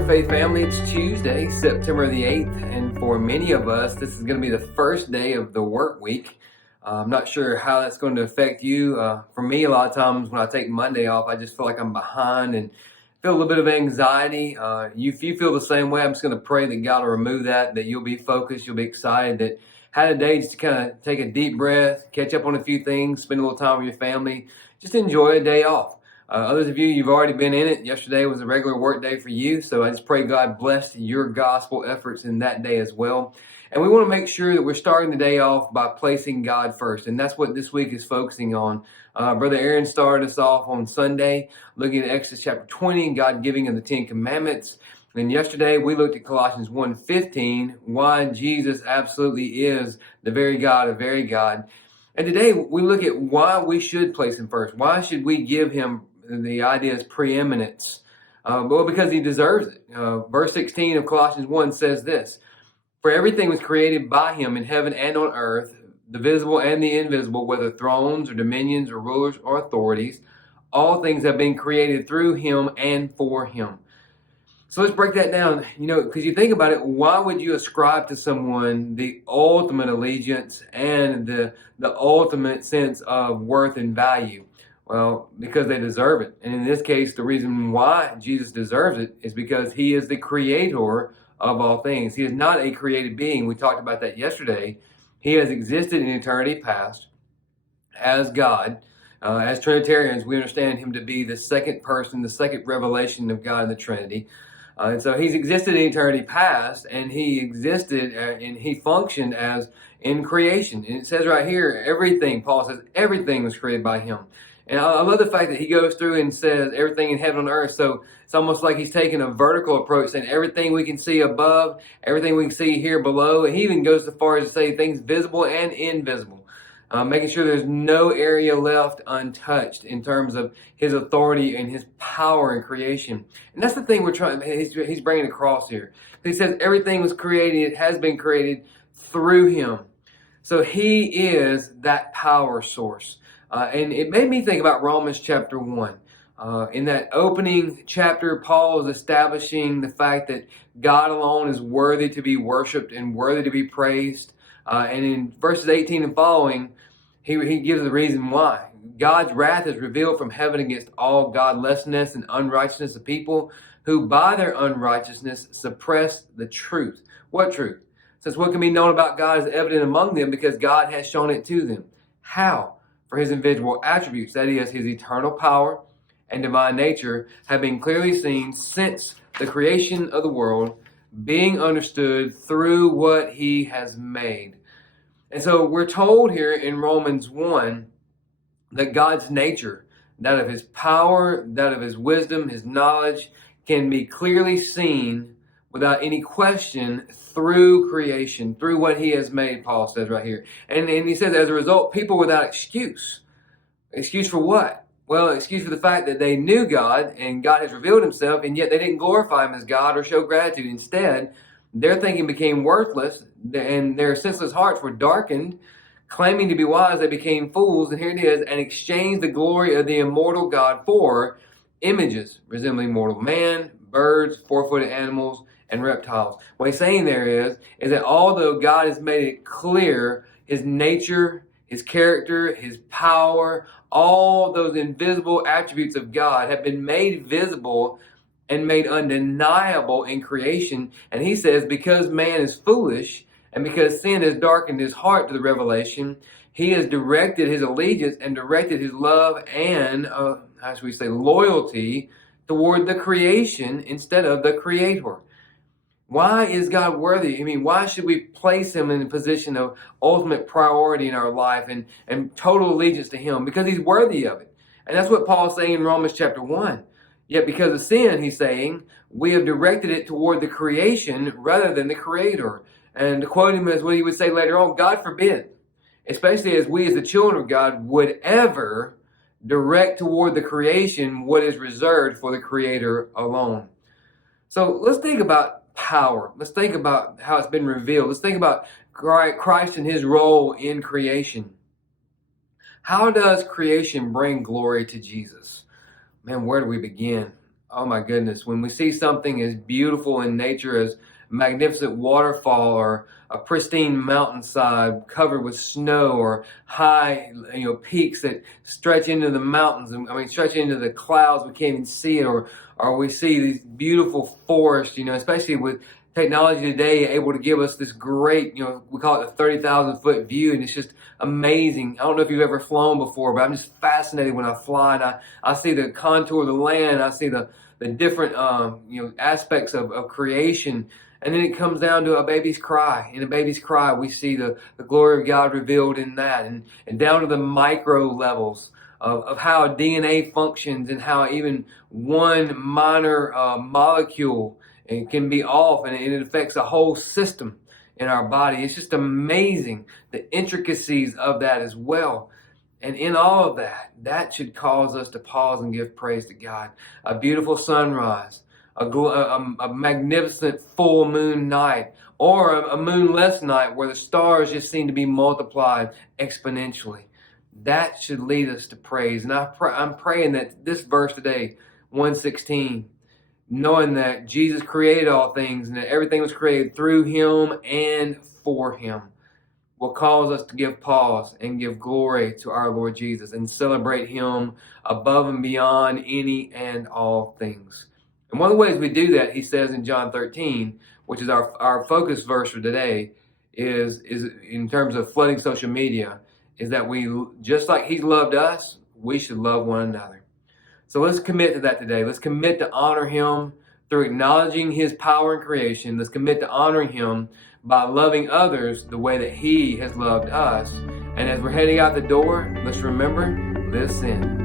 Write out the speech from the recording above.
morning, Faith family. It's Tuesday, September the 8th, and for many of us, this is going to be the first day of the work week. I'm not sure how that's going to affect you. For me, a lot of times when I take Monday off, I just feel like I'm behind and feel a little bit of anxiety. If you feel the same way, I'm just going to pray that God will remove that you'll be focused, you'll be excited, that had a day just to kind of take a deep breath, catch up on a few things, spend a little time with your family, just enjoy a day off. Others of you, you've already been in it. Yesterday was a regular work day for you, so I just pray God bless your gospel efforts in that day as well. And we want to make sure that we're starting the day off by placing God first, and that's what this week is focusing on. Brother Aaron started us off on Sunday, looking at Exodus chapter 20 and God giving him the Ten Commandments. And yesterday we looked at Colossians 1:15, why Jesus absolutely is the very God of very God. And today we look at why we should place him first. Why should we give him, the idea is preeminence? Well, because he deserves it. Verse 16 of Colossians 1 says this: "For everything was created by him in heaven and on earth, the visible and the invisible, whether thrones or dominions or rulers or authorities. All things have been created through him and for him." So let's break that down, because you think about it, why would you ascribe to someone the ultimate allegiance and the ultimate sense of worth and value? Well, because they deserve it. And in this case, the reason why Jesus deserves it is because he is the creator of all things. He is not a created being. We talked about that yesterday. He has existed in eternity past as God. As Trinitarians, we understand him to be the second person, the second revelation of God in the Trinity. And so he's existed in eternity past, and he existed and he functioned as in creation. And it says right here, everything, Paul says, everything was created by him. And I love the fact that he goes through and says everything in heaven and on earth. So it's almost like he's taking a vertical approach, saying everything we can see above, everything we can see here below. And he even goes so far as to say things visible and invisible, making sure there's no area left untouched in terms of his authority and his power in creation. And that's the thing he's bringing across here. He says everything was created, it has been created through him. So he is that power source. And it made me think about Romans chapter 1. In that opening chapter, Paul is establishing the fact that God alone is worthy to be worshiped and worthy to be praised. And in verses 18 and following, he gives the reason why. God's wrath is revealed from heaven against all godlessness and unrighteousness of people who by their unrighteousness suppress the truth. What truth? Since what can be known about God is evident among them because God has shown it to them. How? For his invisible attributes, that is, his eternal power and divine nature, have been clearly seen since the creation of the world, being understood through what he has made. And so we're told here in Romans 1 that God's nature, that of his power, that of his wisdom, his knowledge, can be clearly seen without any question through creation, through what he has made, Paul says right here. And he says, as a result, people without excuse. Excuse for what? Well, excuse for the fact that they knew God and God has revealed himself, and yet they didn't glorify him as God or show gratitude. Instead, their thinking became worthless and their senseless hearts were darkened. Claiming to be wise, they became fools, and here it is, and exchanged the glory of the immortal God for images resembling mortal man, birds, four-footed animals, and reptiles. What he's saying there is that although God has made it clear his nature, his character, his power, all those invisible attributes of God have been made visible and made undeniable in creation. And he says because man is foolish and because sin has darkened his heart to the revelation, he has directed his allegiance and directed his love and, how should we say, loyalty toward the creation instead of the creator. Why is God worthy? Why should we place him in a position of ultimate priority in our life and total allegiance to him? Because he's worthy of it. And that's what Paul's saying in Romans chapter 1. Yet because of sin, he's saying, we have directed it toward the creation rather than the creator. And to quote him as what he would say later on, God forbid, especially as we as the children of God would ever direct toward the creation what is reserved for the creator alone. So let's think about power. Let's think about how it's been revealed. Let's think about Christ and his role in creation. How does creation bring glory to Jesus? Man, where do we begin? Oh my goodness. When we see something as beautiful in nature as a magnificent waterfall or a pristine mountainside covered with snow or high, peaks that stretch into the mountains and stretch into the clouds, we can't even see it, or we see these beautiful forests, especially with technology today able to give us this great, we call it a 30,000 foot view, and it's just amazing. I don't know if you've ever flown before, but I'm just fascinated when I fly, and I see the contour of the land. I see the different aspects of creation, and then it comes down to a baby's cry. In a baby's cry, we see the glory of God revealed in that, and down to the micro levels of how DNA functions and how even one minor molecule can be off, and it affects a whole system in our body. It's just amazing, the intricacies of that as well. And in all of that, that should cause us to pause and give praise to God. A beautiful sunrise, a magnificent full moon night, or a moonless night where the stars just seem to be multiplied exponentially. That should lead us to praise. And I'm praying that this verse today, 1:16, knowing that Jesus created all things and that everything was created through him and for him, will cause us to give pause and give glory to our Lord Jesus and celebrate him above and beyond any and all things. And one of the ways we do that, he says in John 13, which is our focus verse for today, is in terms of flooding social media, is that we, just like he's loved us, we should love one another. So let's commit to that today. Let's commit to honor him through acknowledging his power in creation. Let's commit to honoring him by loving others the way that he has loved us. And as we're heading out the door, let's remember, live sin.